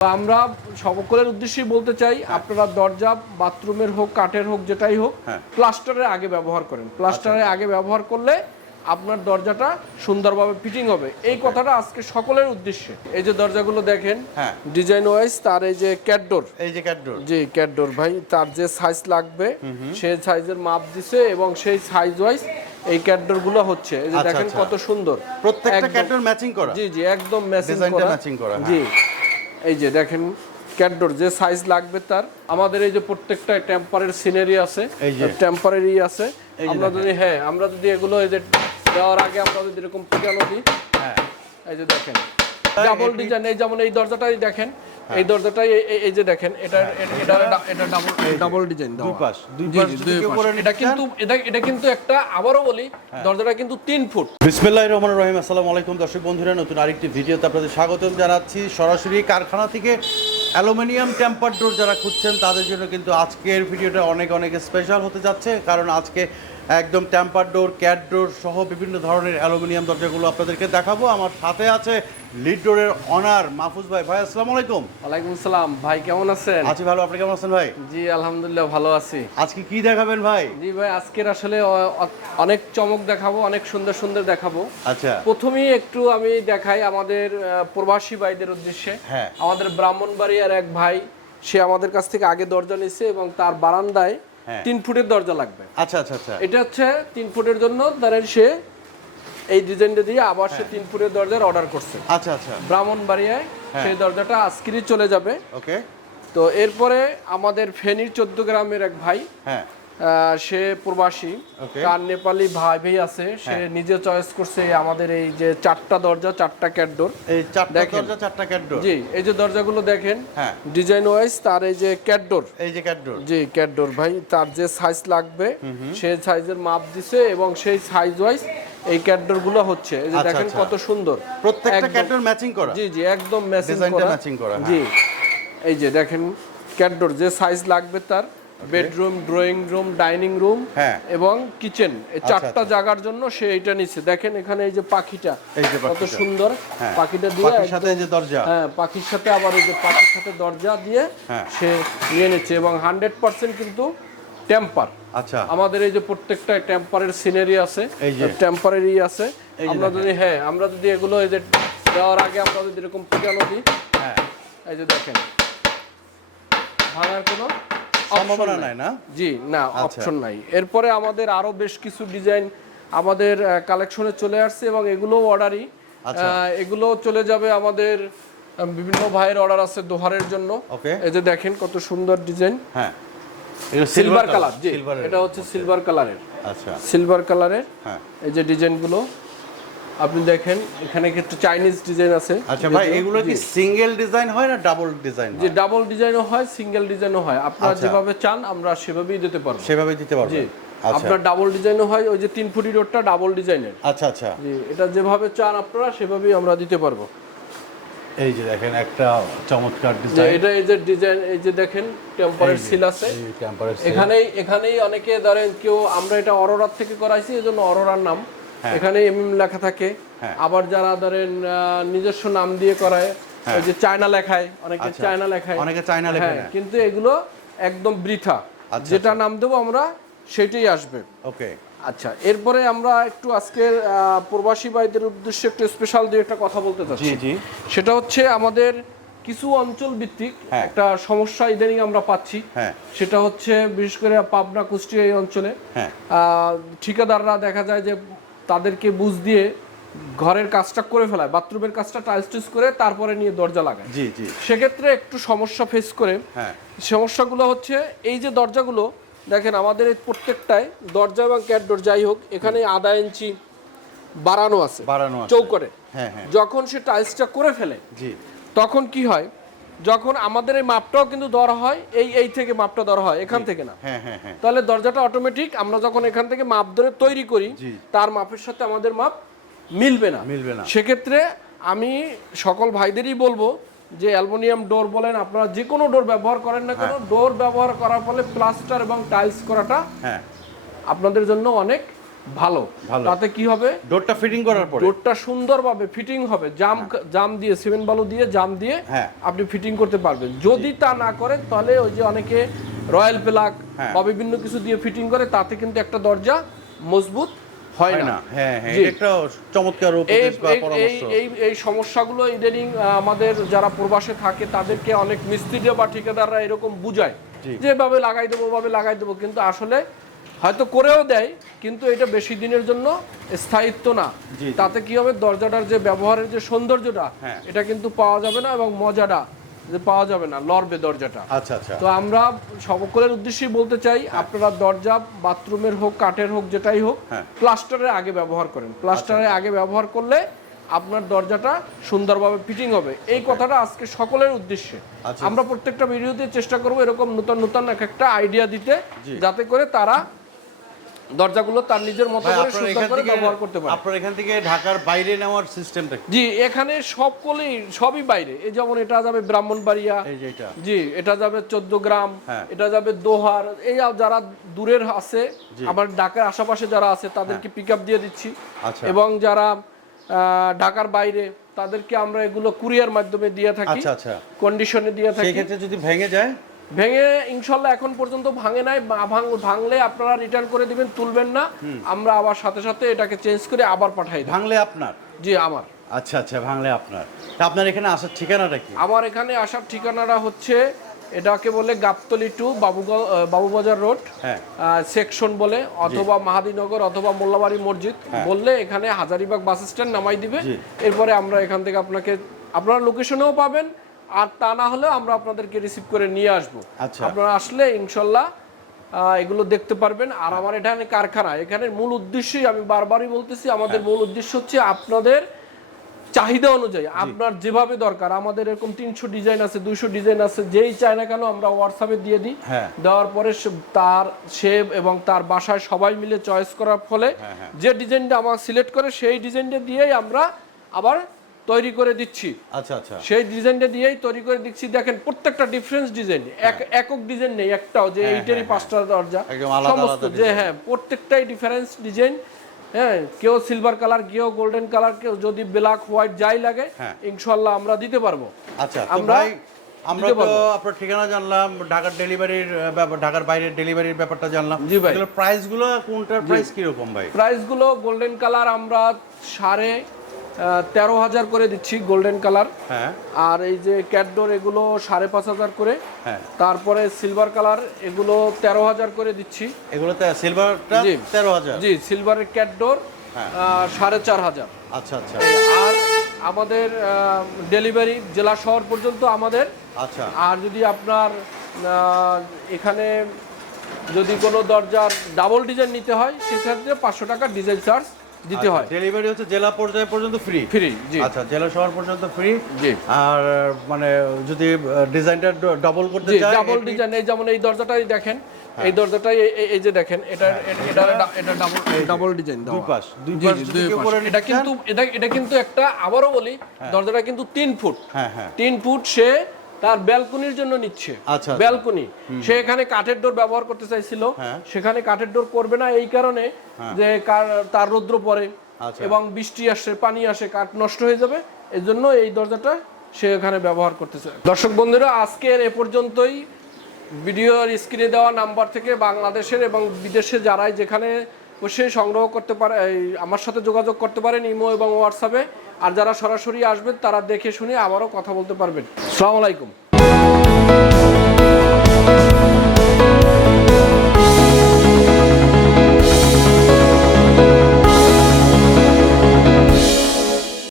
আমরা সকলের উদ্দেশ্যেই বলতে চাই আপনারা দরজা বাথরুমের হোক কাঠের হোক যেটাই হোক হ্যাঁ। প্লাস্টারের আগে ব্যবহার করেন। প্লাস্টারের আগে ব্যবহার করলে আপনার দরজাটা সুন্দরভাবে ফিটিং হবে। এই কথাটা আজকে সকলের উদ্দেশ্যে। এই যে দরজাগুলো দেখেন হ্যাঁ। ডিজাইন ওয়াইজ তার এই যে ক্যাটডোর এই যে ক্যাটডোর জি ক্যাটডোর ভাই তার যে সাইজ লাগবে সেই সাইজের মাপ দিছে এবং সেই সাইজ ওয়াইজ এই ক্যাটডোরগুলো হচ্ছে। এই যে আচ্ছা, দেখেন আচ্ছা। কত সুন্দর। প্রত্যেকটা ক্যাটডোর ম্যাচিং করা। জি জি একদম ম্যাচিং করা হ্যাঁ। জি। এই যে দেখেন ক্যাটডোর যে সাইজ লাগবে তার আমাদের এই যে প্রত্যেকটা টেম্পারের সিনারি আছে টেম্পারেরই আছে আমরা যদি হ্যাঁ আমরা যদি এগুলো এই যে দেওয়ার আগে আমরা যদি এরকম পিকানো দিই হ্যাঁ এই যে দেখেন ডাবল ডিজাইন এই যেমন এই দরজাটাই দেখেন। এই দরজাটাই এই- যে দেখেন এটা এটা এটা ডাবল ডাবল ডিজাইন দুই পাশ দুই পাশ দুই পাশ। করে এটা কিন্তু এটা এটা কিন্তু একটা আবারও বলি হ্যাঁ। দরজাটা কিন্তু তিন ফুট। বিসমিল্লাহ রহমান রহিম আসসালামু আলাইকুম দর্শক বন্ধুরা নতুন আরেকটি ভিডিওতে আপনাদের স্বাগতম জানাচ্ছি। সরাসরি কারখানা থেকে অ্যালুমিনিয়াম টেম্পার ডোর যারা খুঁজছেন তাদের জন্য কিন্তু আজকের ভিডিওটা অনেক অনেক স্পেশাল হতে যাচ্ছে কারণ আজকে একদম টেম্পার ডোর ক্যাট ডোর সহ বিভিন্ন ধরনের অ্যালুমিনিয়াম দরজাগুলো আপনাদেরকে দেখাবো। আমার সাথে আছে লিড ডোরের অনার মাহফুজ ভাই। ভাই আসসালামু আলাইকুম। ওয়ালাইকুম আসসালাম। ভাই কেমন আছেন? আছি ভালো। আপনি কেমন আছেন ভাই? জি আলহামদুলিল্লাহ ভালো আছি। আজকে কি দেখাবেন ভাই? জি ভাই আজকের আসলে অনেক চমক দেখাবো অনেক সুন্দর সুন্দর দেখাবো। আচ্ছা। প্রথমেই একটু আমি দেখাই আমাদের প্রবাসী ভাইদের উদ্দেশ্যে। হ্যাঁ। আমাদের ব্রাহ্মণবাড়িয়ার এক ভাই সে আমাদের কাছ থেকে আগে দরজা নিছে এবং তার বারান্দায়। তিন ফুটের দরজা লাগবে। আচ্ছা আচ্ছা আচ্ছা। এটা হচ্ছে তিন ফুটের জন্য ধরেন সে এই ডিজাইনটা দিয়ে আবার সে তিন ফুটের দরজার অর্ডার করছে। আচ্ছা আচ্ছা। ব্রাহ্মণবাড়িয়ায় বাড়িয়ায় সেই দরজাটা আজকেরই চলে যাবে। ওকে। তো এরপরে আমাদের ফেনীর চোদ্দ গ্রামের এক ভাই হ্যাঁ। সে প্রবাসী তার নেপালি ভাই ভাই আছে সে হ্যাঁ। নিজে চয়েস করছে আমাদের এই যে চারটা দরজা চারটা ক্যাটডোর এই চারটা দরজা চারটা ক্যাটডোর জি এই যে দরজাগুলো দেখেন হ্যাঁ। ডিজাইন ওয়াইজ তার এই যে ক্যাটডোর এই যে ক্যাটডোর জি ক্যাটডোর ভাই তার যে সাইজ লাগবে সেই সাইজের মাপ দিছে এবং সেই সাইজ ওয়াইজ এই ক্যাটডোরগুলো হচ্ছে। এই যে আচ্ছা, দেখেন আচ্ছা। কত সুন্দর। প্রত্যেকটা ক্যাটডোর ম্যাচিং করা? জি জি একদম ম্যাচিং ডিজাইনটা করা। ম্যাচিং করা হ্যাঁ। জি। এই যে দেখেন ক্যাটডোর যে সাইজ লাগবে তার bedroom drawing room dining room হ্যাঁ। এবং কিচেন। এই আচ্ছা, চারটা আচ্ছা। জায়গার জন্য সে এটা নিচ্ছে। দেখেন এখানে এই যে পাখিটা কত সুন্দর। হ্যাঁ। পাখিটা দিয়ে সাথে যে দরজা। হ্যাঁ পাখির সাথে আবার ওই যে পাখির সাথে দরজা দিয়ে হ্যাঁ। সে নিয়ে নিচ্ছে এবং হান্ড্রেড পার্সেন্ট কিন্তু টেম্পার। আচ্ছা। আমাদের এই যে প্রত্যেকটা টেম্পারের সিনারি আছে এই যে। টেম্পারেরি আছে। এই আমরা যদি হ্যাঁ আমরা যদি এগুলো এই যে দেওয়ার আগে আমরা যদি এরকম পিটানো দিই। হ্যাঁ। এই যে দেখেন। ভাঙার কোনো সম্ভাবনা নাই। না? জি না আচ্ছা। অপশন নাই। এরপরে আমাদের আরও বেশ কিছু ডিজাইন আমাদের কালেকশনে চলে আসছে এবং এগুলো অর্ডারই আচ্ছা। এগুলো চলে যাবে আমাদের বিভিন্ন ভাইয়ের অর্ডার আছে দোহারের জন্য। এই যে দেখেন কত সুন্দর ডিজাইন হ্যাঁ। সিলভার কালার জি। এটা হচ্ছে সিলভার কালারের আচ্ছা। সিলভার কালারের হ্যাঁ। এই যে ডিজাইনগুলো আপনি দেখেন এখানে কিছু চাইনিজ ডিজাইন আছে। আচ্ছা ভাই এগুলো কি সিঙ্গেল ডিজাইন হয় না ডাবল ডিজাইন যে ডাবল ডিজাইনও হয় সিঙ্গেল ডিজাইনও হয়। আপনারা আচ্ছা। যেভাবে চান আমরা সেভাবেই দিতে পারব। সেভাবে দিতে জি। আচ্ছা। আপনার ডাবল ডিজাইনও হয় ওই যে তিন ফুটি রোডটা ডাবল ডিজাইনের আচ্ছা আচ্ছা। জি এটা যেভাবে চান আপনারা সেভাবেই আমরা দিতে পারব। এই যে দেখেন একটা চমৎকার ডিজাইন এটা এই যে ডিজাইন এই যে দেখেন টেম্পারেট সিল আছে। এখানেই এখানেই অনেকে ধরেন কেউ আমরা এটা অরোরার থেকে করাইছি এই জন্য অরোরার নাম। এখানে এমএম লেখা থাকে। হ্যাঁ। আবার যারা ধরেন নিজস্ব নাম দিয়ে করায় ওই যে চায়না লেখায় অনেকে আচ্ছা। চায়না লেখায়। অনেকে চায়না লেখে হ্যাঁ কিন্তু এগুলো একদম বৃথা। আচ্ছা, যেটা নাম দেবো আমরা সেটাই আসবে। ওকে। আচ্ছা এরপরে আমরা একটু আজকের আহ, প্রবাসী ভাইদের উদ্দেশ্যে একটু স্পেশাল দিয়ে একটা কথা বলতে চাচ্ছি। জি সেটা হচ্ছে আমাদের কিছু অঞ্চল ভিত্তিক হ্যাঁ। একটা সমস্যা ইদানিং আমরা পাচ্ছি। হ্যাঁ। সেটা হচ্ছে বিশেষ করে পাবনা কুষ্টিয়া এই অঞ্চলে। হ্যাঁ। আহ, ঠিকাদাররা দেখা যায় যে তাদেরকে বুঝ দিয়ে ঘরের কাজটা করে ফেলায় বাথরুমের কাজটা টাইলস টিস করে তারপরে নিয়ে দরজা লাগায়। জি জি। সেক্ষেত্রে একটু সমস্যা ফেস করে। হ্যাঁ। সমস্যাগুলো হচ্ছে এই যে দরজাগুলো দেখেন আমাদের এই প্রত্যেকটায় দরজা এবং ক্যাট ডোর যাই হোক এখানে আধা ইঞ্চি বাড়ানো আছে বাড়ানো। চৌকরে। হ্যাঁ হ্যাঁ। যখন সে টাইলসটা করে ফেলে জি। তখন কি হয় যখন আমাদের এই মাপটাও কিন্তু ধরা হয় এই এই থেকে মাপটা ধরা হয় এখান থেকে না। হ্যাঁ হ্যাঁ হ্যাঁ। তাহলে দরজাটা অটোমেটিক আমরা যখন এখান থেকে মাপ ধরে তৈরি করি তার মাপের সাথে আমাদের মাপ মিলবে না। মিলবে না। সেক্ষেত্রে আমি সকল ভাইদেরই বলব যে অ্যালুমিনিয়াম ডোর বলেন আপনারা যে কোনো ডোর ব্যবহার করেন না কেন ডোর ব্যবহার করার ফলে প্লাস্টার এবং টাইলস করাটা আপনাদের জন্য অনেক ভালো। তাতে কি হবে? ডোরটা ফিটিং করার পরে। ডোরটা সুন্দরভাবে ফিটিং হবে। জাম জাম দিয়ে সিমেন্ট বালু দিয়ে জাম দিয়ে হ্যাঁ। আপনি ফিটিং করতে পারবেন। যদি তা না করেন তাহলে ওই যে অনেকে রয়্যাল প্লাগ হ্যাঁ। বা বিভিন্ন কিছু দিয়ে ফিটিং করে তাতে কিন্তু একটা দরজা মজবুত হয় হয় না। হ্যাঁ হ্যাঁ। একটা চমৎকার এই উপদেশ বা এই- এই পরামর্শ। এই এই সমস্যাগুলো ইদানিং আমাদের যারা প্রবাসে থাকে তাদেরকে অনেক মিস্ত্রিরা বা ঠিকাদাররা এরকম বুঝায়। যেভাবে লাগাই দেবো ওভাবে লাগাই দেবো। কিন্তু আসলে হয়তো করেও দেয় কিন্তু এটা বেশি দিনের জন্য স্থায়িত্ব না। তাতে কি হবে? দরজাটার যে ব্যবহারের যে সৌন্দর্যটা হ্যাঁ। এটা কিন্তু পাওয়া যাবে না এবং মজাটা যে পাওয়া যাবে না লড়বে দরজাটা। আচ্ছা আচ্ছা। তো আমরা সকলের উদ্দেশ্যেই বলতে চাই আপনারা দরজা বাথরুমের হোক কাঠের হোক যেটাই হোক হ্যাঁ। প্লাস্টারের আগে ব্যবহার করেন। প্লাস্টারের আগে ব্যবহার করলে আপনার দরজাটা সুন্দরভাবে ফিটিং হবে। এই কথাটা আজকে সকলের উদ্দেশ্যে। আচ্ছা। আমরা প্রত্যেকটা ভিডিওতে চেষ্টা করব এরকম নতুন নতুন এক একটা আইডিয়া দিতে যাতে করে তারা দরজাগুলো তার নিজের মতো করে সুন্দর করে ব্যবহার করতে পারে আপনার এখান থেকে ঢাকার বাইরে নেওয়ার সিস্টেমটা জি এখানে সবগুলোই সবই বাইরে। এই যেমন এটা যাবে ব্রাহ্মণবাড়িয়া জি এটা যাবে চোদ্দ গ্রাম হ্যাঁ। এটা যাবে দোহার। এই যারা দূরের আছে। হ্যাঁ। আমার ঢাকার আশেপাশে যারা আছে তাদেরকে পিক আপ দিয়ে দিচ্ছি। আচ্ছা। এবং যারা ঢাকার বাইরে তাদেরকে আমরা এগুলো কুরিয়ার মাধ্যমে দিয়ে থাকি আচ্ছা আচ্ছা। কন্ডিশনে দিয়ে থাকি। যদি ভেঙে যায় ভেঙে ইনশাল্লাহ এখন পর্যন্ত ভাঙে নাই ভাঙলে আপনারা রিটার্ন করে দিবেন তুলবেন না। আমরা আবার সাথে সাথে এটাকে চেঞ্জ করে আবার পাঠাই ভাঙলে আপনার? জি আমার। আচ্ছা আচ্ছা ভাঙলে আপনার। আপনার এখানে আসার ঠিকানাটা কি? আমার এখানে আসার ঠিকানাটা হচ্ছে এটাকে বলে গাবতলি টু বাবু বাবুবাজার রোড হ্যাঁ। সেকশন বলে অথবা মাহাদিনগর অথবা মোল্লাবাড়ি মসজিদ বললে এখানে হাজারিবাগ বাস স্ট্যান্ড নামাই দিবে। এরপরে আমরা এখান থেকে আপনাকে আপনারা লোকেশনেও পাবেন আর তা না হলে আমরা আপনাদেরকে রিসিভ করে নিয়ে আসব আচ্ছা। আপনারা আসলে ইনশাল্লাহ এগুলো দেখতে পারবেন আর আমার এখানে কারখানা এখানে মূল উদ্দেশ্যই আমি বারবারই বলতেছি আমাদের মূল উদ্দেশ্য হচ্ছে আপনাদের চাহিদা অনুযায়ী আপনার যেভাবে দরকার আমাদের এরকম তিনশো ডিজাইন আছে দুইশো ডিজাইন আছে যেই চায় না কেন আমরা হোয়াটসঅ্যাপে দিয়ে দিই হ্যাঁ। দেওয়ার পরে তার সে এবং তার বাসায় সবাই মিলে চয়েস করার ফলে হ্যাঁ, হ্যাঁ। যে ডিজাইনটা আমার সিলেক্ট করে সেই ডিজাইনটা দিয়েই আমরা আবার তৈরি করে দিচ্ছি। আচ্ছা আচ্ছা। সেই ডিজাইনটা দিয়েই তৈরি করে দিচ্ছি। দেখেন প্রত্যেকটা ডিফারেন্স ডিজাইন এক একক ডিজাইন নেই একটাও যে এইটারই পাঁচটা দরজা। হ্যাঁ, একদম আলাদা সমস্ত যে হ্যাঁ প্রত্যেকটাই ডিফারেন্স ডিজাইন হ্যাঁ কেউ সিলভার কালার কেউ গোল্ডেন কালার কেউ যদি ব্ল্যাক হোয়াইট যাই লাগে হ্যাঁ। ইনশাল্লাহ আমরা দিতে পারব। আচ্ছা আমরা আমরা তো আপনার ঠিকানা জানলাম ঢাকার ডেলিভারির ঢাকার বাইরের ডেলিভারির ব্যাপারটা জানলাম। জি ভাই। এগুলোর প্রাইসগুলো কোনটার প্রাইস কীরকম ভাই? প্রাইসগুলো গোল্ডেন কালার আমরা সাড়ে তেরো হাজার করে দিচ্ছি গোল্ডেন কালার হ্যাঁ। আর এই যে ক্যাটডোর এগুলো সাড়ে পাঁচ হাজার করে। হ্যাঁ। তারপরে সিলভার কালার এগুলো তেরো হাজার করে দিচ্ছি। এগুলোতে সিলভারটা জি। তেরো হাজার? জি সিলভারের ক্যাটডোর। সাড়ে চার হাজার। আচ্ছা আচ্ছা। আর আমাদের ডেলিভারি জেলা শহর পর্যন্ত আমাদের। আচ্ছা। আর যদি আপনার এখানে যদি কোনো দরজার ডাবল ডিজাইন নিতে হয় সেক্ষেত্রে পাঁচশো টাকা ডিজাইন চার্জ দিতে হয়। ডেলিভারি হচ্ছে জেলা পর্যায়ে পর্যন্ত ফ্রি ফ্রি জি। আচ্ছা জেলা শহর পর্যন্ত ফ্রি জি। আর মানে যদি ডিজাইনটা ডবল করতে জি চায় ডাবল ডিজাইন এই যেমন এই দরজাটাই দেখেন হ্যাঁ। এই দরজাটাই এই- যে দেখেন এটা এটা এটা- এটা ডাবল ডাবল ডিজাইন দুই পাশ দুই পাশ দুই পাশ। এটা কিন্তু এটা এটা কিন্তু একটা আবারও বলি দরজাটা কিন্তু তিন ফুট। হ্যাঁ হ্যাঁ। তিন ফুট সে তার ব্যালকনির জন্য নিচ্ছে। আচ্ছা, আচ্ছা। ব্যালকনি। সে এখানে কাঠের ডোর ব্যবহার করতে চাইছিল। হ্যাঁ। সেখানে কাঠের ডোর করবে না এই কারণে যে কার- তার রৌদ্র পড়ে আচ্ছা। এবং বৃষ্টি আসে পানি আসে কাঠ নষ্ট হয়ে যাবে। এই জন্য এই দরজাটা সে এখানে ব্যবহার করতেছে। দর্শক বন্ধুরা আজকের এ পর্যন্তই। ভিডিওর স্ক্রিনে দেওয়া নাম্বার থেকে বাংলাদেশের এবং বিদেশে যারাই যেখানে বসে সংগ্রহ করতে পারে আমার সাথে যোগাযোগ করতে পারেন ইমো এবং হোয়াটসঅ্যাপে। আর যারা সরাসরি আসবেন, তারা দেখে শুনে আবারও কথা বলতে পারবেন। সালাম আলাইকুম।